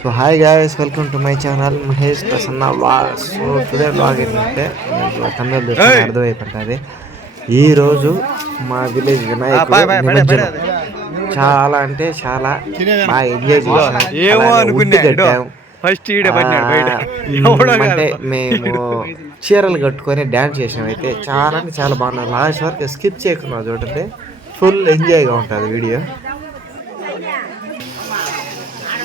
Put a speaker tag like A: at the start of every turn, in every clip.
A: So hi guys welcome to my channel Mahesh Prasanna vlog so today vlog ఏంటంటే తమిళ అర్థమైపోతుంది. ఈ రోజు మా విలేజ్ వినాయకుడు నిమజ్జనం. చాలా అంటే చాలా బాగా ఎంజాయ్ చేసాం.
B: ఫస్ట్
A: అంటే. మేము చీరలు కట్టుకొని డ్యాన్స్ చేసాం అయితే చాలా అంటే చాలా బాగున్నాం. లాస్ట్ వరకు స్కిప్ చేయకుండా చూడండి. ఫుల్ ఎంజాయ్గా ఉంటుంది వీడియో.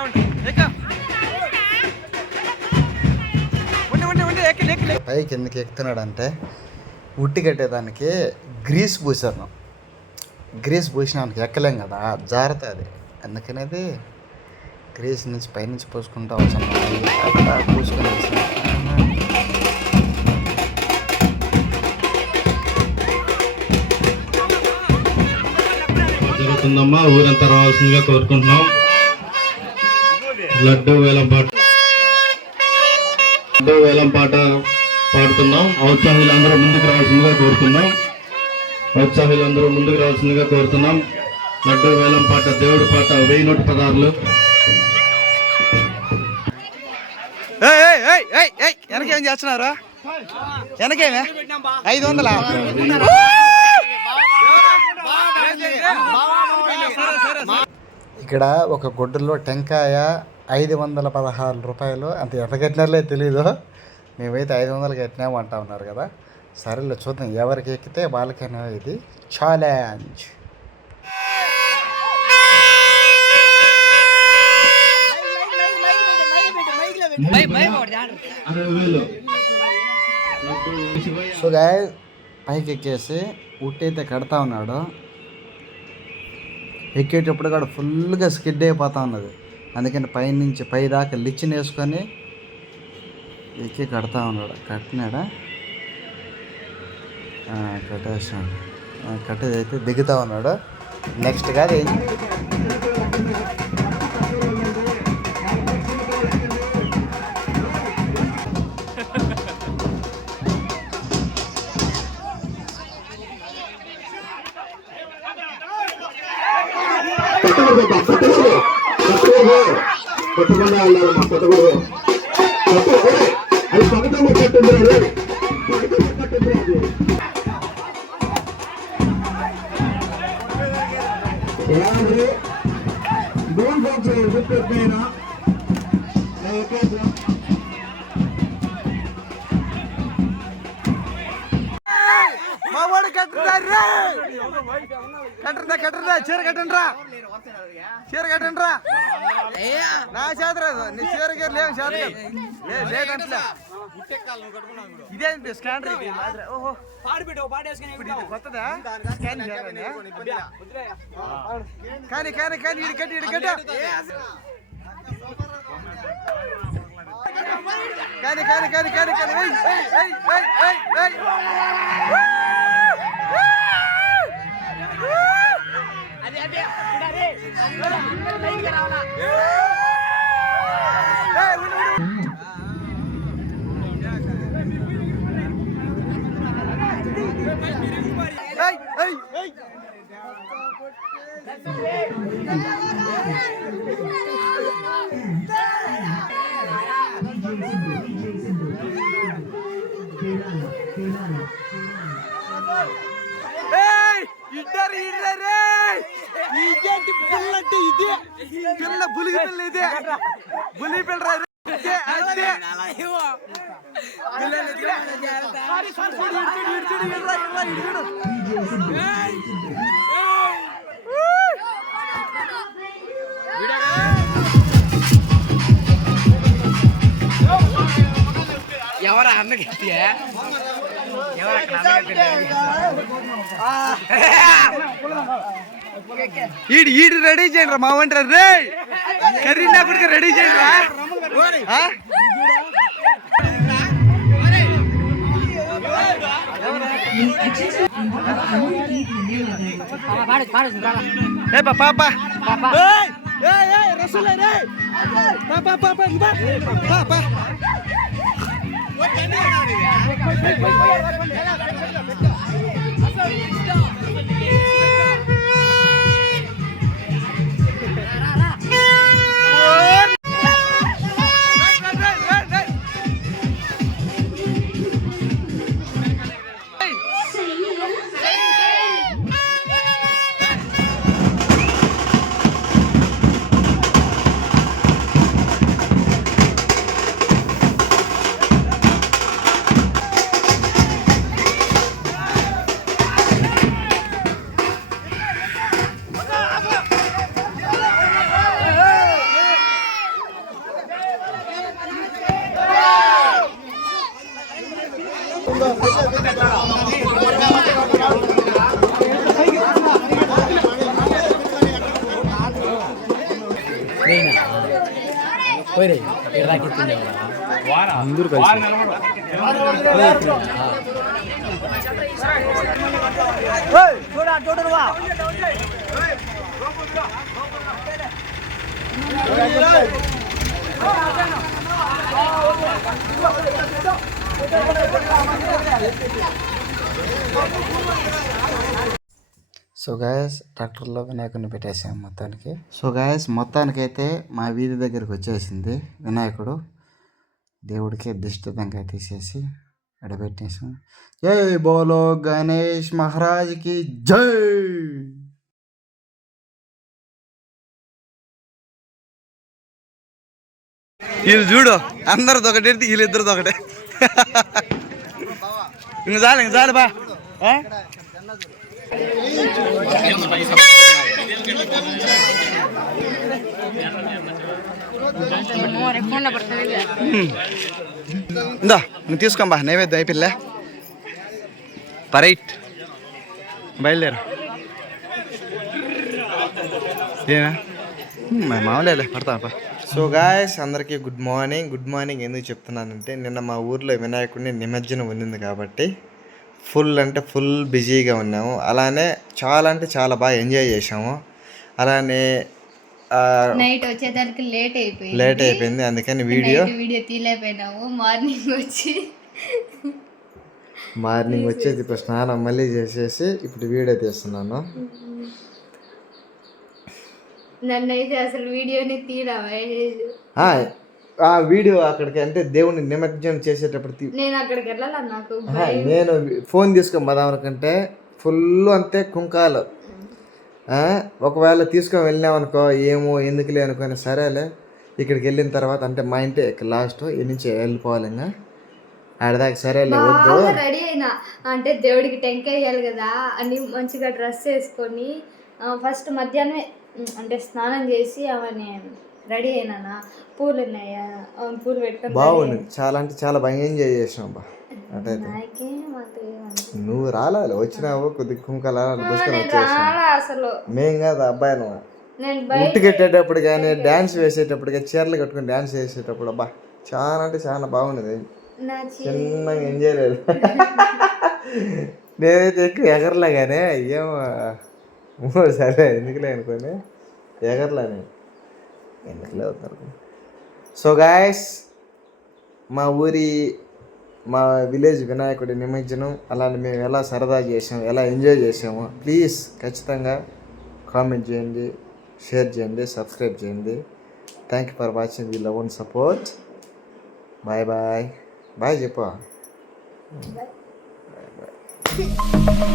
B: ఉండు. అన్నే ఉండు. ఎక్కు. ఉండు, ఉండు, ఉండు. ఎక్కు, ఎక్కు, ఎక్కు.
A: పైకి ఎందుకు ఎక్కుతున్నాడు అంటే ఉట్టి కట్టేదానికి గ్రీస్ పూసాను గ్రీస్ పూసినానికి ఎక్కలేం కదా జారుతుంది అందుకనేది గ్రీస్ నుంచి పైనుంచి పూసుకుంటూ వచ్చాను పూసుకొని వచ్చాను.
C: జరుగుతుందమ్మా ఊరంతా రావాల్సిందిగా కోరుకుంటున్నాం లడ్డు వేలం పాట. లడ్డు వేలం పాట పాడుతున్నాం. ఔత్సాహులందరూ ముందుకు రావాల్సిందిగా కోరుతున్నాం. ఔత్సాహులందరూ ముందుకు రావాల్సిందిగా కోరుతున్నాం. లడ్డు వేలం పాట దేవుడి పాట వెయ్యి నూట పదార్లు
B: ఏయ్, ఏయ్, ఏయ్, ఏయ్, ఏయ్. వెనకేం చేస్తున్నారు వెనకేమే? ఐదు వందలా?
A: ఇక్కడ ఒక గుడ్డలో టెంకాయ ఐదు వందల పదహారు రూపాయలు. అంత ఎంత కట్టినారులే తెలీదు. మేమైతే ఐదు వందలు కట్టినాము అంటా ఉన్నారు కదా. సరేలే చూద్దాం ఎవరికి ఎక్కితే వాళ్ళకైనా ఇది ఛాలెంజ్. సో గాయ పైకి ఎక్కేసి ఉట్టయితే కడతా ఉన్నాడు. ఎక్కేటప్పుడు కూడా ఫుల్గా స్కిడ్ అయిపోతా ఉన్నది. అందుకని పైనుంచి పై దాకా లిచ్చిన వేసుకొని ఎక్కి కడతా ఉన్నాడు. కట్టినాడా? కట్టేసాడు కట్టేది అయితే దిగుతా ఉన్నాడు. నెక్స్ట్ కాదు
D: కొట్టకుండా అన్నారు మా కొట్టకూడదు అది పక్కన కట్టుంది డోంట్ బాక్స్ చెప్పేనా
B: కట్టరా చీర కట్టండిరా చీర కట్టండిరా నా చేత రాదు నీ చీర గారు లేవు చేత కాదు. లే- లేదంట్లే ఇదేంటి స్కానర్ ఇది. ఓహో. కొత్తదా? స్కాన్ కానీ కానీ కానీ ఇది కట్టి ఇది కట్ట. కానీ కానీ కానీ కానీ కానీ Hey! You're not here, ఏయ్, ఏయ్. ఏయ్, ఉండు, ఉండు. ఏయ్, ఏయ్, ఏయ్. ఏయ్, ఇద్దరు ఇద్దరే ఇదేంటి పిల్ల అంటే ఇదే పిల్ల బులిగి పిల్ల ఇదే బులి పిల్ల రా ఇదే, అదే. సారీ, సారీ, చూడు, ఇటు ఈడు ఈడు రెడీ చేయండి రా మా వంట రే కర్రీ నా కొడుకు రెడీ చేయండి రా? ఏ రసూలే రే పా ఇదా పా పా
A: సో గాయస్ ట్రాక్టర్లో వినాయకుడిని పెట్టేసాం మొత్తానికి. సో గాయస్ మొత్తానికైతే మా వీధి దగ్గరికి వచ్చేసింది వినాయకుడు. దేవుడికి దిష్టంగా తీసేసి ఎడబెట్టేసాం. జై బోలో గణేష్ మహారాజ్కి జై!
B: వీళ్ళు చూడు అందరితో ఒకటి వీళ్ళిద్దరిది ఒకటే. ఇంక చాలు ఇంక చాలు బా. ఇందా నువ్వు తీసుకోంబా నైవేద్యం అయిపోయిలే పరైట్. బయలుదేరు. ఏనా? మామూలే పడతాపా సో గాయస్ అందరికీ గుడ్ మార్నింగ్ గుడ్ మార్నింగ్ ఎందుకు చెప్తున్నానంటే నిన్న మా ఊర్లో వినాయకుడిని నిమజ్జనం ఉన్నింది కాబట్టి ఫుల్ అంటే ఫుల్ బిజీగా ఉన్నాము. అలానే చాలా అంటే చాలా బాగా ఎంజాయ్ చేసాము అలానే
E: నైట్ వచ్చేసరికి లేట్ అయిపోయింది.
B: లేట్ అయిపోయింది. అందుకని వీడియో
E: వీడియో తీలేకపోయినాము మార్నింగ్ వచ్చి
A: మార్నింగ్ వచ్చేది ఇప్పుడు స్నానం మళ్ళీ చేసేసి ఇప్పుడు వీడియో తీస్తున్నాను.
E: నన్ను అయితే అసలు వీడియోని తీరా
A: ఆ, వీడియో అక్కడికి అంటే దేవుని నిమజ్జనం చేసేటప్పుడు తీ-
E: నేను అక్కడికి వెళ్ళాల నాకు?
A: ఆహా, నేను ఫోన్ తీసుకొని పోదాం అనుకుంటే ఫుల్ అంతే కుంకాలు. ఒకవేళ తీసుకొని వెళ్ళినామనుకో ఏమో ఎందుకులే అనుకోని సరేలే ఇక్కడికి వెళ్ళిన తర్వాత అంటే మా ఇంటి లాస్ట్ ఈ నుంచి వెళ్ళిపోవాలి ఇంకా. ఆడదాకా సరేలే వద్దు.
E: రెడీ అయినా. అంటే దేవుడికి టెంకాయ వేయాలి కదా అని మంచిగా డ్రెస్ వేసుకొని ఫస్ట్ మధ్యాహ్నమే అంటే స్నానం చేసి అవన్నీ రెడీ అయినా పూలు ఉన్నాయా అవును, పూలు పెట్టుకొని
A: బాగుంది చాలా అంటే చాలా బాగా ఎంజాయ్ చేసినాం బా. అంటే
E: నాకేం.
A: నువ్వు రాలేదు. వచ్చినావు కొద్దిగా కుంకాల పుస్తకం
E: అసలు.
A: మేం కాదు అబ్బాయిలు
E: నేను బయట
A: కట్టేటప్పుడు కానీ డ్యాన్స్ వేసేటప్పుడు కానీ చీరలు కట్టుకుని డ్యాన్స్ వేసేటప్పుడు అబ్బా చాలా అంటే చాలా బాగుండేది.
E: నా చీ
A: చిన్నగా ఎంజాయ్ లేదు. నేనైతే ఎక్కువ ఎగరలే కానీ ఏమో సరే ఎందుకులే అనుకోని ఎగరలే నేను. ఎందుకులే వద్దరు సో గాయస్ మా ఊరి మా విలేజ్ వినాయకుడి నిమజ్జనం అలానే మేము ఎలా సరదా చేసాము ఎలా ఎంజాయ్ చేసాము ప్లీజ్ ఖచ్చితంగా కామెంట్ చేయండి షేర్ చేయండి సబ్స్క్రైబ్ చేయండి. Thank you for watching the love and support bye bye bye చెప్పు
E: Bye.